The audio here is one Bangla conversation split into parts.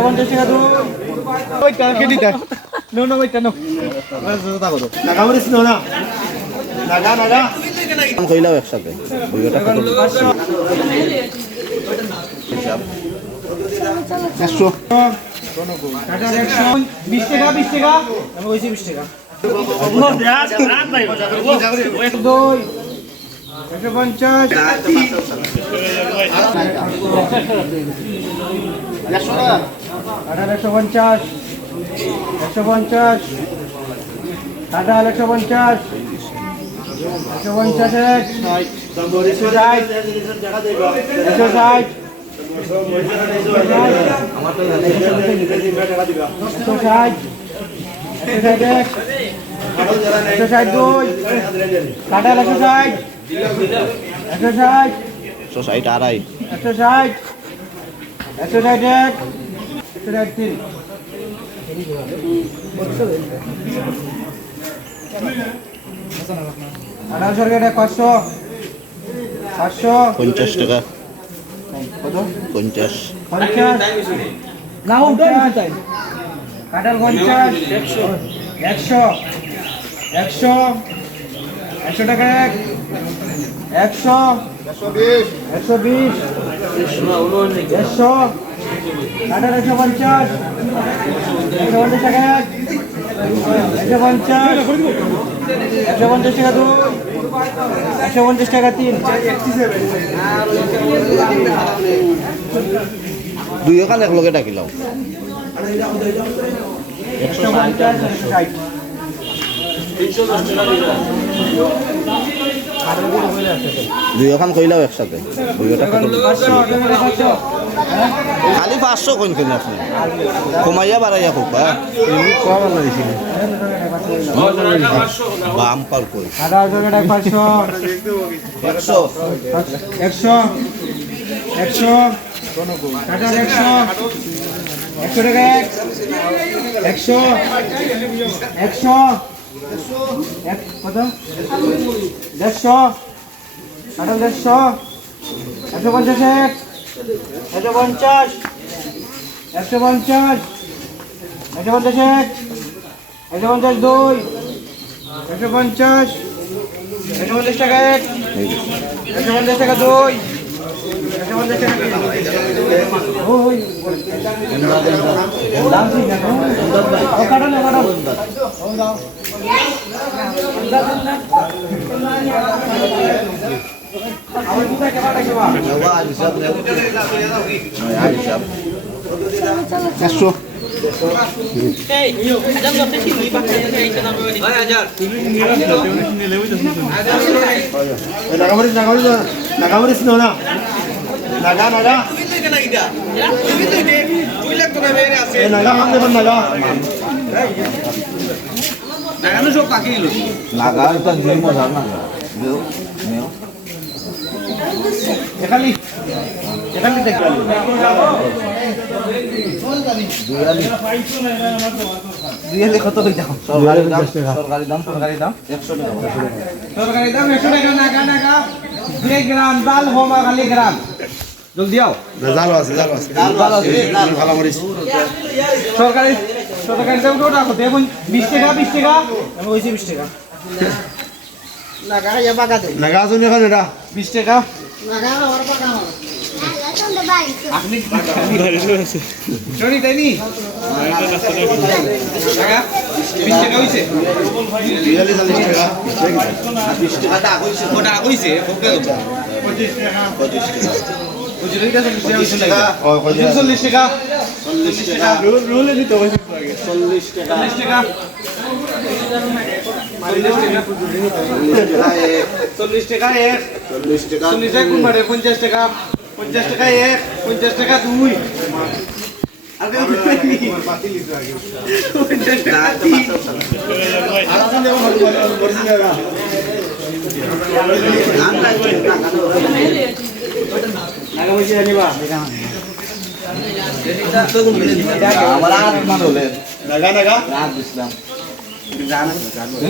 পঞ্চাশ টাকা দুই ওইটা কেটিটা নো নো ওইটা নো নাগামরিস নো না। নাগা নাগা কইলাও একসাথে কাটার একশো বিশ টাকা বিশ টাকা আমি বলছি বিশ টাকা দুই একশো পঞ্চাশ কাটার একশো পঞ্চাশ একশো পঞ্চাশ কাটাল একশো পঞ্চাশ একশো পঞ্চাশ এক একশো ষাট একশো ষাট একশো ষাট একশো ষাট দুই কাটাল একশো ষাট একশো ষাট একশো ষাট আড়াই। একশো ষাট একশো ষাট এক একশো ষাট তিন আঠারোশো টাকা। পাঁচশো পাঁচশো পঞ্চাশ। টাকা পঞ্চাশ পঞ্চাশ না কাঁঠাল পঞ্চাশ একশো একশো একশো টাকা এক একশো। একশো বিশ। একশো একশো। পঞ্চাশ। একশো পঞ্চাশ টাকা এক। একশো পঞ্চাশ। একশো পঞ্চাশ টাকা দুই একশো পঞ্চাশ টাকা তিন। দুই ওখান এক লগে ডাকিলাম একশো পঞ্চাশ। একশো ষাট দুই ওখান কইলাও একসাথে। দুইটা খালি পাঁচশো কইন কইন আপনি। কমাইয়া বাড়াইয়া খুব হ্যাঁ? বাম পার কই? একশো। একশো। একশো। একশো। টাকা একশো। একশো। এক কত দেড়শো। কাটার দেড়শো। একশো পঞ্চাশ এক। একশো পঞ্চাশ। একশো পঞ্চাশ। একশো পঞ্চাশ এক। একশো পঞ্চাশ দুই। একশো পঞ্চাশ। একশো পঞ্চাশ টাকা এক। একশো পঞ্চাশ টাকা দুই। একশো পঞ্চাশ টাকা তিন। ওই, দাম ঠিক আছে ও কাটো না কাটো ও দাও আমার কোথায় কেমন রাখবা একশো নাগামরিস নাগামরিস নাগামরিস নো না নাগা। নাগা এ নাগা কাম দেবেন নাগা লাগা এটা দুই এখালি এখালি দেখবেন দুই কত হয়ে যাও সরকারি দাম সরকারি দাম সরকারি দাম। একশো টাকা। তরকারি দাম একশো টাকা, নাগা নাগা। দুই গ্রাম, ডাল হোমা খালি গ্রাম। জলদি আও। জাল আছে জাল আছে। ভালো মরিস সরকারি সরকারি দাম কত? টাকা দেখুন বিশ টাকা বিশ টাকা? আমি বলছি বিশ টাকা। নাগা আছো এখন এটা বিশ টাকা? শনি তাই নি? টাকা? বিশ টাকা হয়েছে বিয়াল্লিশ চল্লিশ টাকা। ওটা কইছে চল্লিশ টাকা ও কই চল্লিশ টাকা। চল্লিশ টাকা। রুলে নিতে চল্লিশ টাকা। চল্লিশ টাকা। চল্লিশ টাকা। এক চল্লিশ টাকা চল্লিশ টাকা। কোন বারে পঞ্চাশ টাকা। পঞ্চাশ টাকা এক পঞ্চাশ টাকা দুই। আর?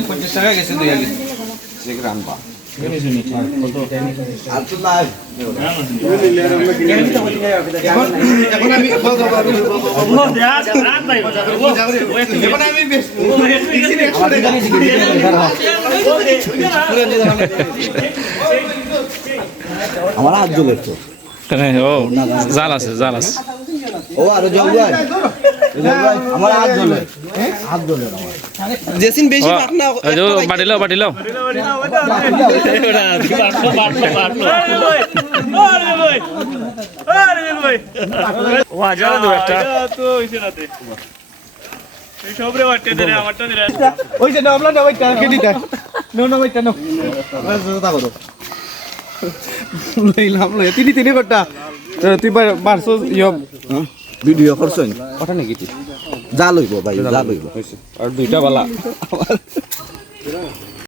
পঞ্চাশ টাকা গেছে দুই আগে গ্রাম বেশ আমার হাত জ্বলে তো। ও জাল আছে জাল আছে ও আরও আমার হাত জ্বলে হাত জ্বলে জেসিন বেশি ও, না ওই লাও বাড়ি লাও ওই যে নামলা না ওইটা কেডিটা নো না ওইটা নো তা করো লইলাম লই তিনি তিনি কটা তুই পারছ ইয় ভিডিও করছ কথা নেকি যা লইব ভাই যা লইব আর দুইটা বালা